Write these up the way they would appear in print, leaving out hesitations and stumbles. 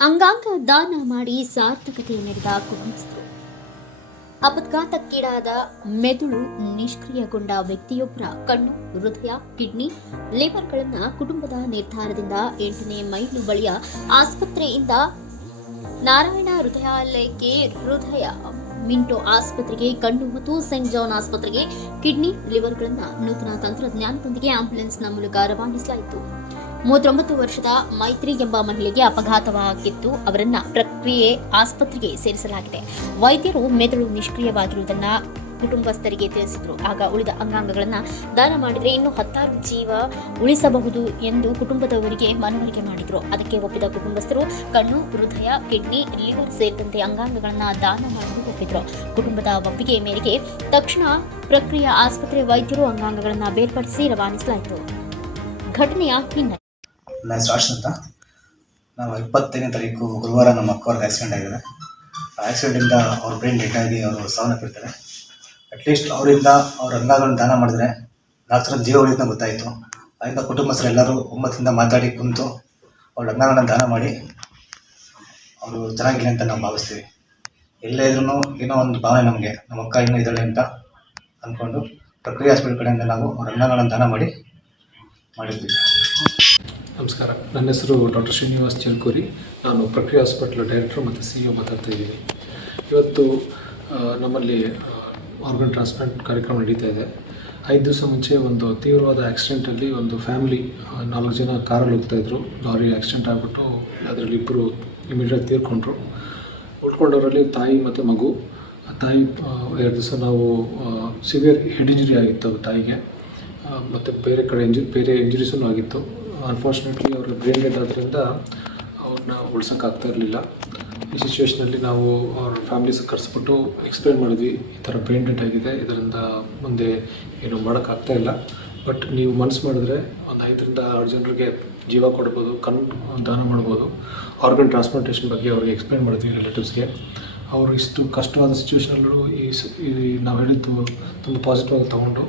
ಅಂಗಾಂಗ ದಾನ ಮಾಡಿ ಸಾರ್ಥಕತೆ ನೀಡಿದ ಕುಟುಂಬಸ್ಥರು. ಅಪಘಾತಕ್ಕೀಡಾದ ಮೆದುಳು ನಿಷ್ಕ್ರಿಯಗೊಂಡ ವ್ಯಕ್ತಿಯೊಬ್ಬರ ಕಣ್ಣು, ಹೃದಯ, ಕಿಡ್ನಿ, ಲಿವರ್ಗಳನ್ನು ಕುಟುಂಬದ ನಿರ್ಧಾರದಿಂದ 8ನೇ ಮೈಲು ಬಳಿಯ ಆಸ್ಪತ್ರೆಯಿಂದ ನಾರಾಯಣ ಹೃದಯಾಲಯಕ್ಕೆ, ಹೃದಯ ಮಿಂಟೋ ಆಸ್ಪತ್ರೆಗೆ, ಕಣ್ಣು ಮತ್ತು ಸೆಂಟ್ ಜಾನ್ ಆಸ್ಪತ್ರೆಗೆ ಕಿಡ್ನಿ, ಲಿವರ್ಗಳನ್ನು ನೂತನ ತಂತ್ರಜ್ಞಾನದೊಂದಿಗೆ ಆಂಬ್ಯುಲೆನ್ಸ್ನ ಮೂಲಕ ರವಾನಿಸಲಾಯಿತು. 39 ವರ್ಷದ ಮೈತ್ರಿ ಎಂಬ ಮಹಿಳೆಗೆ ಅಪಘಾತವಾಗಿತ್ತು. ಅವರನ್ನ ಪ್ರಕ್ರಿಯೆ ಆಸ್ಪತ್ರೆಗೆ ಸೇರಿಸಲಾಗಿದೆ. ವೈದ್ಯರು ಮೆದುಳು ನಿಷ್ಕ್ರಿಯವಾಗಿರುವುದನ್ನು ಕುಟುಂಬಸ್ಥರಿಗೆ ತಿಳಿಸಿದರು. ಆಗ ಉಳಿದ ಅಂಗಾಂಗಗಳನ್ನು ದಾನ ಮಾಡಿದರೆ ಇನ್ನೂ 10 ಜೀವ ಉಳಿಸಬಹುದು ಎಂದು ಕುಟುಂಬದವರಿಗೆ ಮನವರಿಕೆ ಮಾಡಿದರು. ಅದಕ್ಕೆ ಒಪ್ಪಿದ ಕುಟುಂಬಸ್ಥರು ಕಣ್ಣು, ಹೃದಯ, ಕಿಡ್ನಿ, ಲಿವರ್ ಸೇರಿದಂತೆ ಅಂಗಾಂಗಗಳನ್ನು ದಾನ ಮಾಡಲು ಒಪ್ಪಿದರು. ಕುಟುಂಬದ ಒಪ್ಪಿಗೆ ಮೇರೆಗೆ ತಕ್ಷಣ ಪ್ರಕ್ರಿಯೆ ಆಸ್ಪತ್ರೆ ವೈದ್ಯರು ಅಂಗಾಂಗಗಳನ್ನು ಬೇರ್ಪಡಿಸಿ ರವಾನಿಸಲಾಯಿತು. ಘಟನೆಯ ಹಿನ್ನೆಲೆ ನನ್ನ ಹೆಸರು ಆಶ್ ಅಂತ. ನಾವು 25ನೇ ತಾರೀಕು ಗುರುವಾರ ನಮ್ಮ ಅಕ್ಕವ್ರಿಗೆ ಆಕ್ಸಿಡೆಂಟ್ ಆಗಿದೆ. ಆ ಆಕ್ಸಿಡೆಂಟಿಂದ ಅವ್ರ ಬ್ರೈನ್ ಡೆಡ್ ಆಗಿ ಅವರು ಸಾವನ್ನಪ್ಪಿರ್ತಾರೆ. ಅಟ್ಲೀಸ್ಟ್ ಅವರಿಂದ ಅವ್ರ ಅಂಗಗಳನ್ನು ದಾನ ಮಾಡಿದ್ರೆ 4 ಜನ ಜೀವ ಉಳಿತ ಗೊತ್ತಾಯಿತು. ಅದರಿಂದ ಕುಟುಂಬಸ್ಥರು ಎಲ್ಲರೂ ಒಮ್ಮತದಿಂದ ಮಾತಾಡಿ ಕುಂತು ಅವ್ರ ಅಂಗಗಳನ್ನು ದಾನ ಮಾಡಿ ಅವರು ಚೆನ್ನಾಗಿಲ್ಲ ಅಂತ ನಾವು ಭಾವಿಸ್ತೀವಿ. ಎಲ್ಲೇ ಇದ್ರೂ ಏನೋ ಒಂದು ಭಾವನೆ ನಮಗೆ, ನಮ್ಮ ಅಕ್ಕ ಇನ್ನೂ ಇದ್ದಾಳೆ ಅಂತ ಅಂದ್ಕೊಂಡು ಪ್ರಕ್ರಿಯೆ ಹಾಸ್ಪಿಟಲ್ ಕಡೆಯಿಂದ ನಾವು ಅವ್ರ ಅಂಗಗಳನ್ನು ದಾನ ಮಾಡಿರ್ತೀವಿ. ನಮಸ್ಕಾರ, ನನ್ನ ಹೆಸರು ಡಾಕ್ಟರ್ ಶ್ರೀನಿವಾಸ್ ಚಿಲ್ಕೂರಿ. ನಾನು ಪ್ರಕ್ರಿಯೆ ಹಾಸ್ಪಿಟಲ್ ಡೈರೆಕ್ಟರ್ ಮತ್ತು CEO ಮಾತಾಡ್ತಾ ಇದ್ದೀನಿ. ಇವತ್ತು ನಮ್ಮಲ್ಲಿ ಆರ್ಗನ್ ಟ್ರಾನ್ಸ್ಪ್ಲಾಂಟ್ ಕಾರ್ಯಕ್ರಮ ನಡೀತಾ ಇದೆ. 5 ದಿವಸ ಮುಂಚೆ ಒಂದು ತೀವ್ರವಾದ ಆಕ್ಸಿಡೆಂಟಲ್ಲಿ ಒಂದು ಫ್ಯಾಮಿಲಿ 4 ಜನ ಕಾರಲ್ಲಿ ಹೋಗ್ತಾಯಿದ್ರು. ಲಾರಿ ಆಕ್ಸಿಡೆಂಟ್ ಆಗಿಬಿಟ್ಟು ಅದರಲ್ಲಿ ಇಬ್ಬರು ಇಮಿಡಿಯೇಟ್ ತೀರ್ಕೊಂಡ್ರು. ಉಳ್ಕೊಂಡವರಲ್ಲಿ ತಾಯಿ ಮತ್ತು ಮಗು. ತಾಯಿ 2 ದಿವಸ ನಾವು ಸಿವಿಯರ್ ಹೆಡ್ ಇಂಜುರಿ ಆಗಿತ್ತು ತಾಯಿಗೆ, ಮತ್ತು ಬೇರೆ ಇಂಜುರೀಸೂ ಆಗಿತ್ತು. ಅನ್ಫಾರ್ಚುನೇಟ್ಲಿ ಅವ್ರಿಗೆ ಬ್ರೈನ್ ಡೆಡ್ ಆದ್ದರಿಂದ ಅವ್ರನ್ನ ಉಳ್ಸೋಕ್ಕಾಗ್ತಾ ಇರಲಿಲ್ಲ. ಈ ಸಿಚುವೇಷನಲ್ಲಿ ನಾವು ಅವ್ರ ಫ್ಯಾಮಿಲೀಸ್ ಕರೆಸ್ಬಿಟ್ಟು ಎಕ್ಸ್ಪ್ಲೇನ್ ಮಾಡಿದ್ವಿ, ಈ ಥರ ಬ್ರೈನ್ ಡೆಡ್ ಆಗಿದೆ, ಇದರಿಂದ ಮುಂದೆ ಏನು ಮಾಡೋಕ್ಕಾಗ್ತಾ ಇಲ್ಲ, ಬಟ್ ನೀವು ಮನಸ್ಸು ಮಾಡಿದ್ರೆ ಒಂದು 5ರಿಂದ 6 ಜನರಿಗೆ ಜೀವ ಕೊಡ್ಬೋದು, ಕಣ್ಣು ದಾನ ಮಾಡ್ಬೋದು. ಆರ್ಗನ್ ಟ್ರಾನ್ಸ್ಪ್ಲಾಂಟೇಷನ್ ಬಗ್ಗೆ ಅವ್ರಿಗೆ ಎಕ್ಸ್ಪ್ಲೇನ್ ಮಾಡಿದ್ವಿ ರಿಲೇಟಿವ್ಸ್ಗೆ. ಅವರು ಇಷ್ಟು ಕಷ್ಟವಾದ ಸಿಚುವೇಷನಲ್ಲೂ ಈ ನಾವು ಹೇಳಿದ್ದು ತುಂಬ ಪಾಸಿಟಿವ್ ಆಗಿ ತೊಗೊಂಡು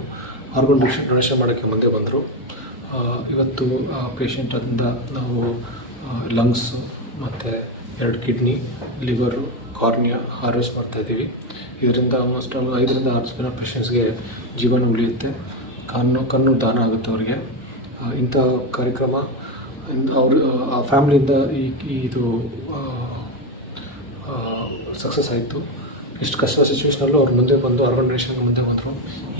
ಆರ್ಗನ್ ಡೊನೇಷನ್ ಮಾಡೋಕ್ಕೆ ಮುಂದೆ ಬಂದರು. ಇವತ್ತು ಪೇಷಂಟ್ ಅದರಿಂದ ನಾವು ಲಂಗ್ಸು ಮತ್ತು 2 ಕಿಡ್ನಿ, ಲಿವರು, ಕಾರ್ನಿಯಾ ಹಾರ್ವೆಸ್ಟ್ ಮಾಡ್ತಾಯಿದ್ದೀವಿ. ಇದರಿಂದ ಆಲ್ಮೋಸ್ಟ್ 5ರಿಂದ 6 ಜನ ಪೇಷಂಟ್ಸ್ಗೆ ಜೀವನ ಉಳಿಯುತ್ತೆ, ಕಣ್ಣು ದಾನ ಆಗುತ್ತೆ ಅವರಿಗೆ. ಇಂಥ ಕಾರ್ಯಕ್ರಮ ಅವರು ಆ ಫ್ಯಾಮ್ಲಿಯಿಂದ ಇದು ಸಕ್ಸಸ್ ಆಯಿತು. ಇಷ್ಟು ಕಷ್ಟ ಸಿಚುವೇಷನಲ್ಲೂ ಅವ್ರು ಮುಂದೆ ಬಂದು ಆರ್ಗನ್ ಡೊನೇಷನ್ಗೆ ಮುಂದೆ ಬಂದರು.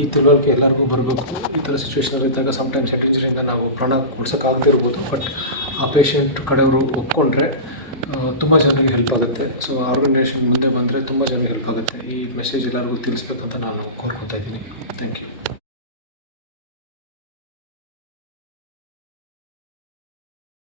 ಈ ತಿಳುವಳಿಕೆ ಎಲ್ಲರಿಗೂ ಬರಬೇಕು. ಈ ಥರ ಸಿಚುವೇಷನಲ್ಲಿ ಇದ್ದಾಗ ಸಮ್ಟೈಮ್ಸ್ ಹೆಡ್ ಇಂಜುರಿಯಿಂದ ನಾವು ಪ್ರಾಣ ಉಳ್ಸೋಕ್ಕಾಗದೇ ಇರ್ಬೋದು, ಬಟ್ ಆ ಪೇಷಂಟ್ ಕಡೆಯವರು ಒಪ್ಕೊಂಡ್ರೆ ತುಂಬ ಜನರಿಗೆ ಹೆಲ್ಪ್ ಆಗುತ್ತೆ. ಸೊ ಆರ್ಗನ್ ಡೊನೇಷನ್ ಮುಂದೆ ಬಂದರೆ ತುಂಬ ಜನರಿಗೆ ಹೆಲ್ಪ್ ಆಗುತ್ತೆ. ಈ ಮೆಸೇಜ್ ಎಲ್ಲರಿಗೂ ತಿಳಿಸ್ಬೇಕಂತ ನಾನು ಕೋರ್ಕೊತಾ ಇದ್ದೀನಿ. Thank you.